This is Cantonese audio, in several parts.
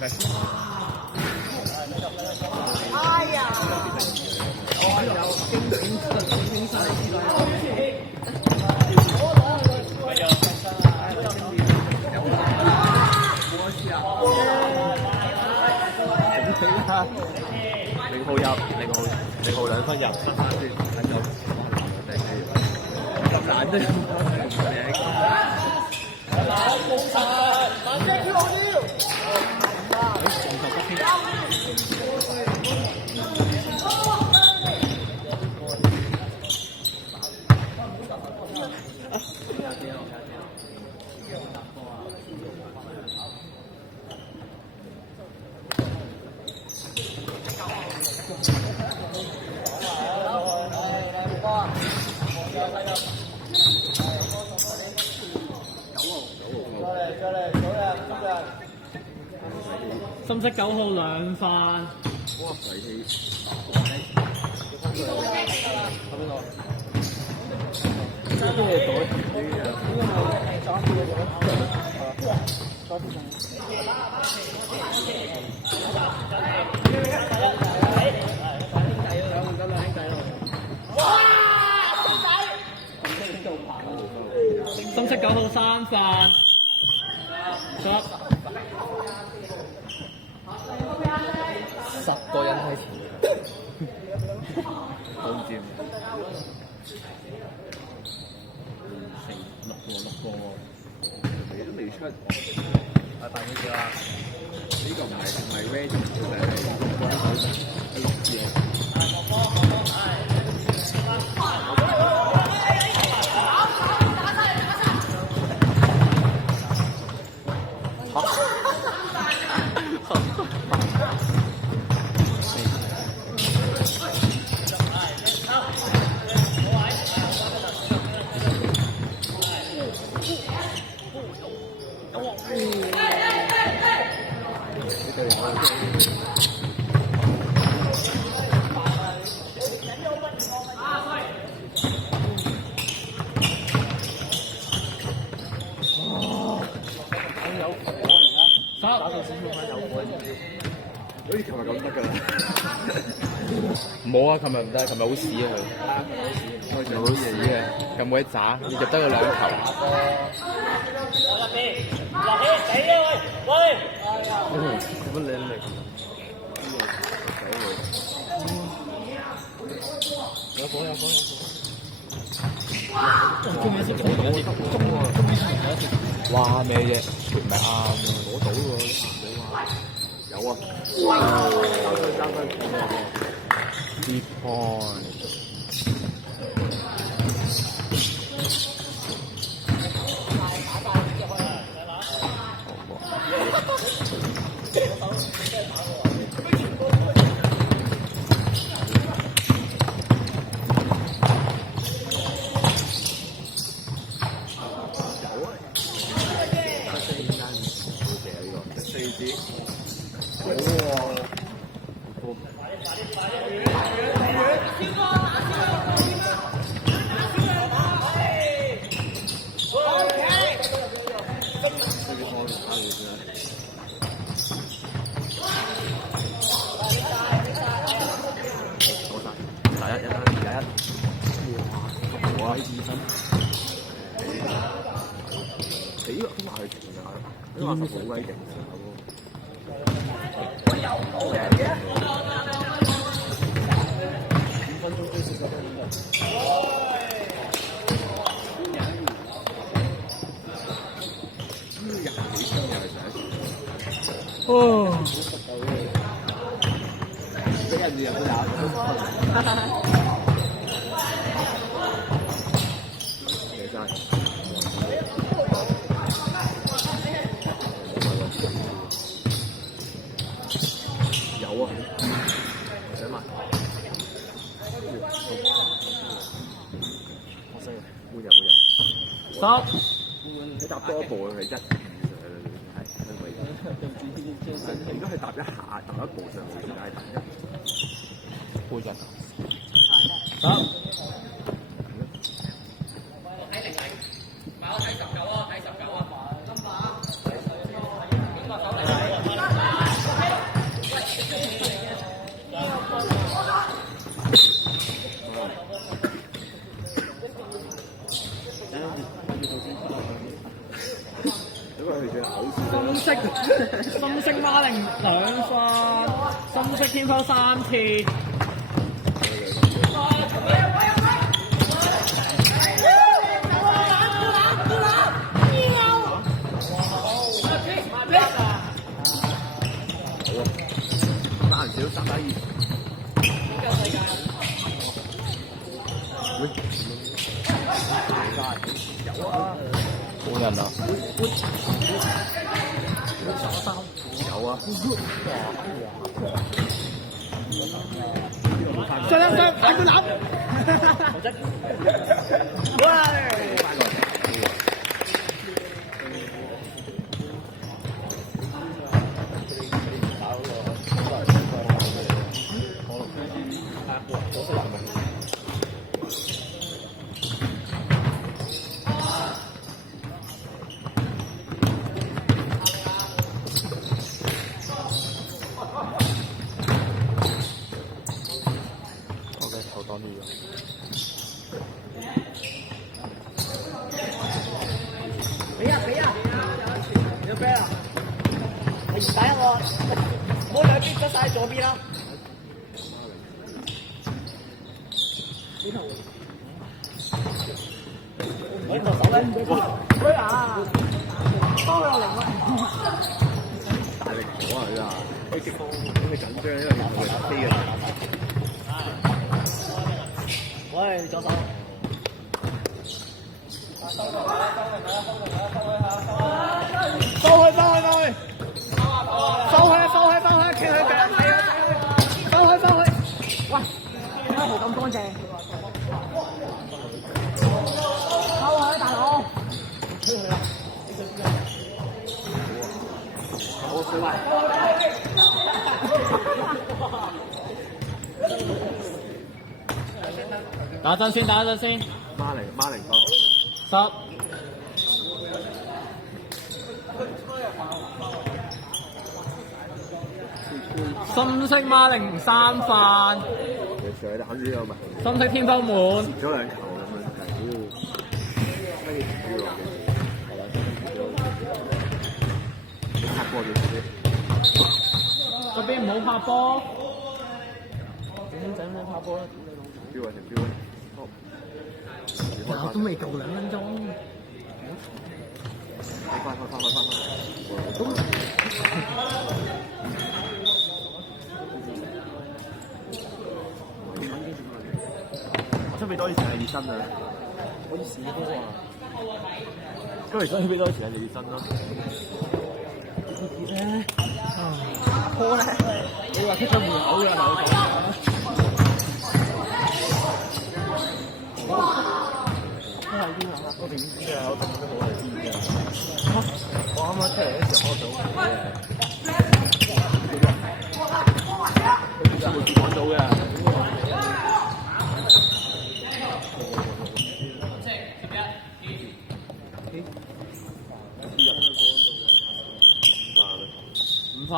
哎呀！零號入，零號2分入，喺度揀啫。深色9號2犯。哇！脾氣。深色9號3犯。10個人開始，都唔知。6個，你都未出。大幾隻啊？呢個唔係 ready 嘅，6字。好似琴日咁得㗎啦。冇啊！琴日唔得，琴日好屎啊佢。好屎嘅，咁鬼渣，你入得佢2球。落起死啊喂！乜靚嚟？有火！哇咩嘢？唔係啱喎，攞到喎，有啊！3分3point。好鬼勁！哦，俾人哋入去打。有啊，想買。換人。你搭多一步係1、2上係因為如果係搭一下，搭一步上去，點解搭一？換人。因為佢嘅口試。深色孖零2分，深色天拋3次。難少3打2。有啊，冇人啊。有啊。上快佢攬。喂！投到你了。俾啊！你要啤啊！你唔使我，唔好兩邊側晒左邊啦。呢度手咧，喂啊！多有力喎！大力咗啊！真係，佢激動，因為緊張，因為佢打飛啊。喂，左手。收去，企佢腳，收去。喂，點解冇咁乾淨？收去，大佬。好水位。打一陣先。孖零分。10。深色孖零3分。你上得肯定有咪？深色天拋滿。咗2球咁樣係，你拍波就自己。嗰邊唔好拍波。整拍波啦！標啊！都未夠2分鐘。快！我準備多啲時間熱身啊！我要試波啊！今日想準備多啲時間熱身咯。波咧，你話出咗門口嘅係咪？我點知啊？我咁都冇人知嘅。我啱啱出嚟嗰時候，我就冇見講到嘅。5分。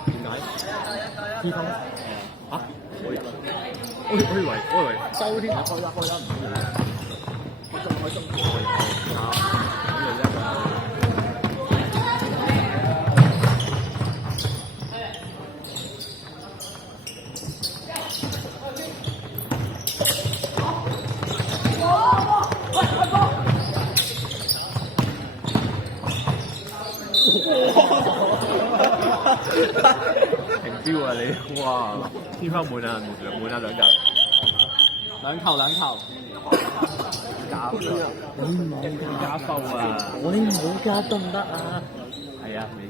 點解？知道。我以為收添，開一唔好。開心。停標啊你！哇！天拋滿啊2球。兩球。加分啊！你唔好加分啊！你唔好加得唔得啊？係啊，你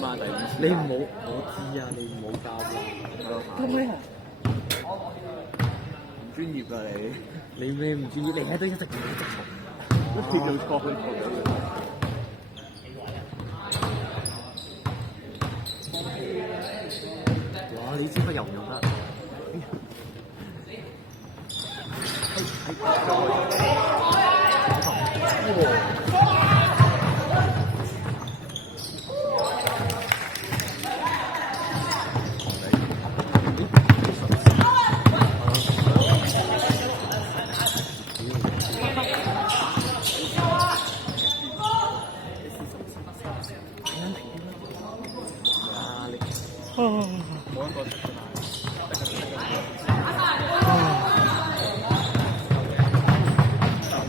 5啊第5次。你唔好，我知啊，你唔好加啦。咁咩啊？唔專業啊你咩唔專業？你喺度一直做。一貼到錯去錯咗。哇！你支筆用唔用得？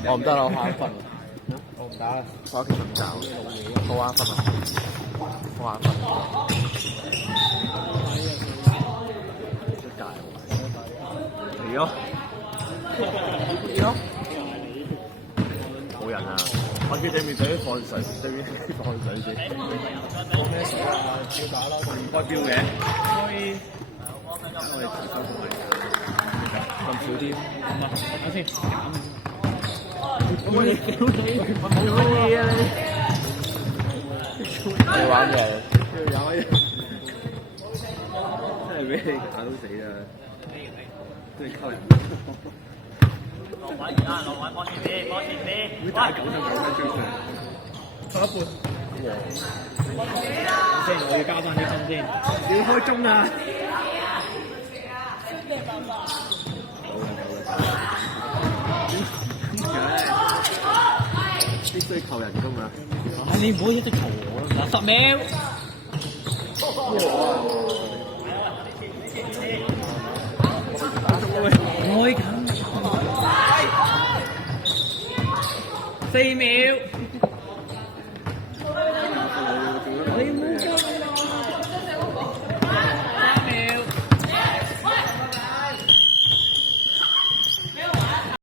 我唔得啦，我瞌眼瞓。我唔打啦，翻屋企瞓覺。好眼瞓啊！好眼瞓。出界喎！嚟咯！嚟咯！冇人啊！我叫對面隊放水，對面放水先。放咩水啊？照打咯，開標嘅。開。我哋提收埋。咁少啲。唔係，等先。我哋屌你！我冇乜嘢啊你！你玩嘅？有啊！真係俾你搞到死啦！真係溝人。落位啊！落位，幫前啲，幫前啲。會打99分追上。差一半。哇！先，我要加翻啲分先。要開鐘啊！咩辦法？必須扣人工啊！你唔好一直嘈我啦，10秒。開緊。4秒。